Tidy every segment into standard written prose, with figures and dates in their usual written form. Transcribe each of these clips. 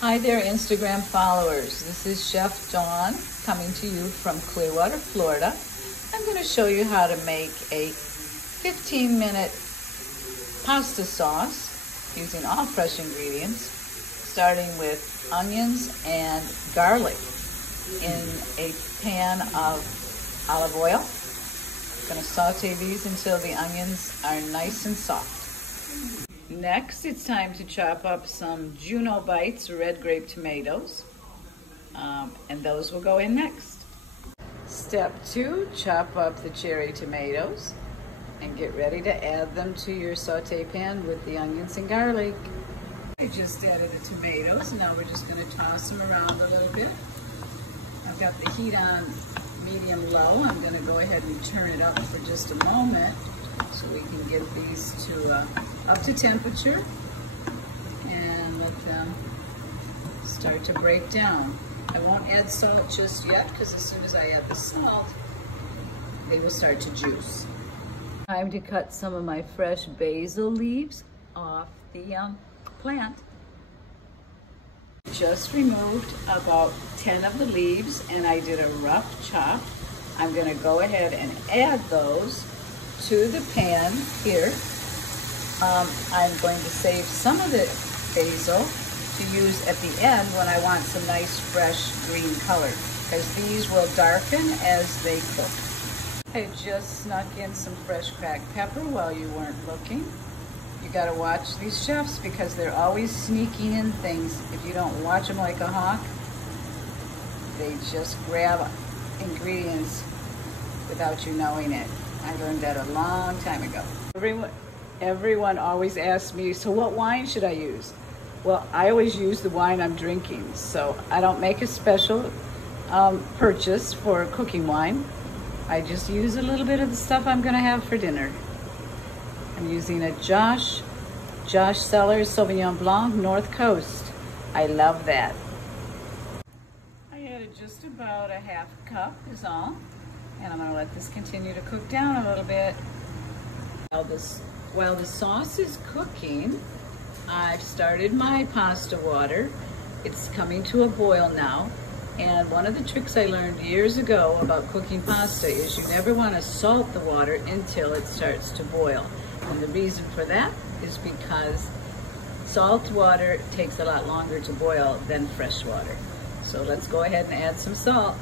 Hi there, Instagram followers. This is Chef Dawn coming to you from Clearwater, Florida. I'm going to show you how to make a 15-minute pasta sauce using all fresh ingredients, starting with onions and garlic in a pan of olive oil. I'm going to saute these until the onions are nice and soft. Next, it's time to chop up some Juno Bites red grape tomatoes, and those will go in next. Step 2, chop up the cherry tomatoes and get ready to add them to your saute pan with the onions and garlic. I just added the tomatoes, now we're just going to toss them around a little bit. I've got the heat on medium-low. I'm going to go ahead and turn it up for just a moment so we can get these to up to temperature and let them start to break down. I won't add salt just yet because as soon as I add the salt, they will start to juice. Time to cut some of my fresh basil leaves off the plant. Just removed about 10 of the leaves and I did a rough chop. I'm going to go ahead and add those to the pan here. I'm going to save some of the basil to use at the end when I want some nice fresh green color, because these will darken as they cook. I just snuck in some fresh cracked pepper while you weren't looking. You gotta watch these chefs because they're always sneaking in things. If you don't watch them like a hawk, they just grab ingredients without you knowing it. I learned that a long time ago. Everyone always asks me, so what wine should I use? Well, I always use the wine I'm drinking, so I don't make a special purchase for cooking wine. I just use a little bit of the stuff I'm gonna have for dinner. I'm using a Josh Cellars Sauvignon Blanc North Coast. I love that. I added just about a half cup is all. And I'm gonna let this continue to cook down a little bit. While the sauce is cooking, I've started my pasta water. It's coming to a boil now. And one of the tricks I learned years ago about cooking pasta is you never wanna salt the water until it starts to boil. And the reason for that is because salt water takes a lot longer to boil than fresh water. So let's go ahead and add some salt.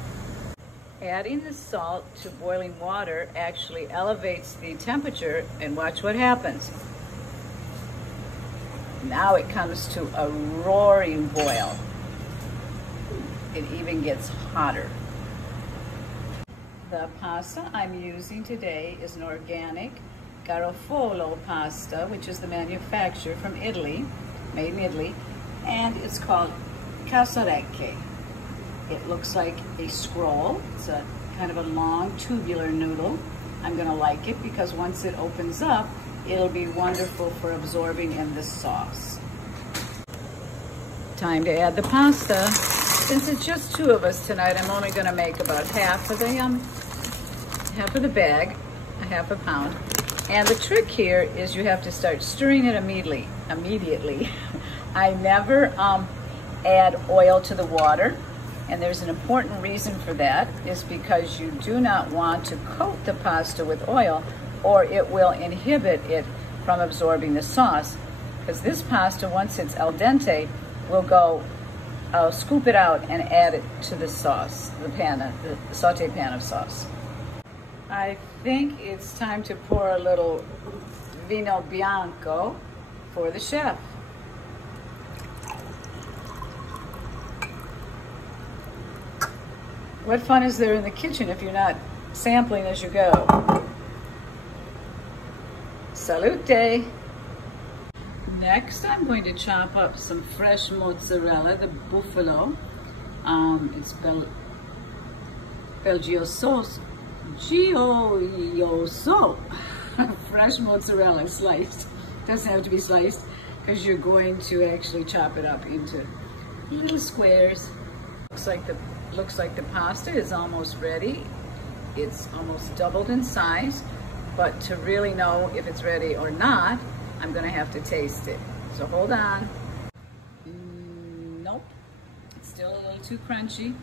Adding the salt to boiling water actually elevates the temperature, and watch what happens. Now it comes to a roaring boil. It even gets hotter. The pasta I'm using today is an organic Garofalo pasta, which is the manufacturer from Italy, made in Italy, and it's called Casarecche. It looks like a scroll. It's a kind of a long tubular noodle. I'm gonna like it because once it opens up, it'll be wonderful for absorbing in the sauce. Time to add the pasta. Since it's just 2 of us tonight, I'm only gonna make about half of the bag, a half a pound. And the trick here is you have to start stirring it immediately. I never add oil to the water. And there's an important reason for that, is because you do not want to coat the pasta with oil or it will inhibit it from absorbing the sauce. Because this pasta, once it's al dente, will go, I'll scoop it out and add it to the sauce, the saute pan of sauce. I think it's time to pour a little vino bianco for the chef. What fun is there in the kitchen if you're not sampling as you go? Salute! Next, I'm going to chop up some fresh mozzarella, the buffalo. It's Belgioso. Fresh mozzarella sliced. Doesn't have to be sliced because you're going to actually chop it up into little squares. Looks like the pasta is almost ready. It's almost doubled in size, but to really know if it's ready or not, I'm gonna have to taste it. So hold on. Nope, it's still a little too crunchy.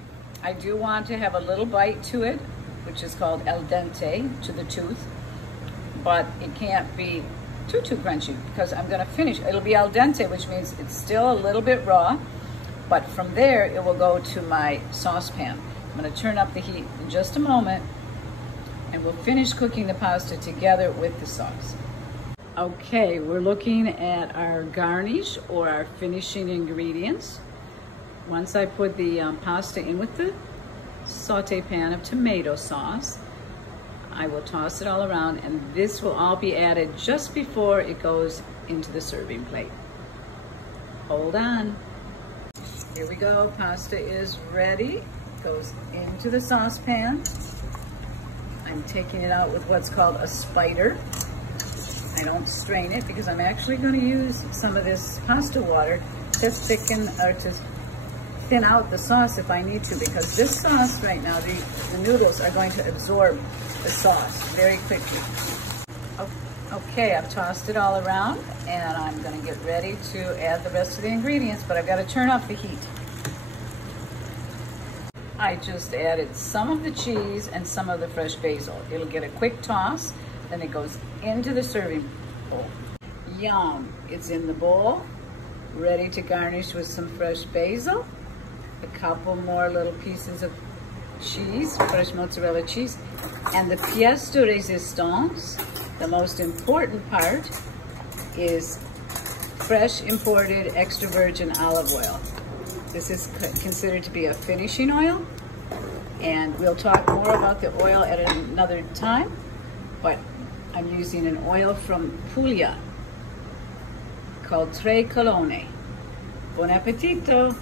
I do want to have a little bite to it, which is called al dente, to the tooth, but it can't be too crunchy because I'm gonna finish. It'll be al dente, which means it's still a little bit raw, but from there it will go to my saucepan. I'm gonna turn up the heat in just a moment and we'll finish cooking the pasta together with the sauce. Okay, we're looking at our garnish or our finishing ingredients. Once I put the pasta in with the saute pan of tomato sauce, I will toss it all around, and this will all be added just before it goes into the serving plate. Hold on. Here we go, pasta is ready. Goes into the saucepan. I'm taking it out with what's called a spider. I don't strain it because I'm actually going to use some of this pasta water to thicken or to thin out the sauce if I need to, because this sauce right now, the noodles are going to absorb the sauce very quickly. Okay, I've tossed it all around and I'm going to get ready to add the rest of the ingredients, but I've got to turn up the heat. I just added some of the cheese and some of the fresh basil. It'll get a quick toss, then it goes into the serving bowl. Yum, it's in the bowl, ready to garnish with some fresh basil, a couple more little pieces of cheese, fresh mozzarella cheese, and the pièce de résistance, the most important part, is fresh imported extra virgin olive oil. This is considered to be a finishing oil, and we'll talk more about the oil at another time, but I'm using an oil from Puglia called Tre Colonne. Buon appetito!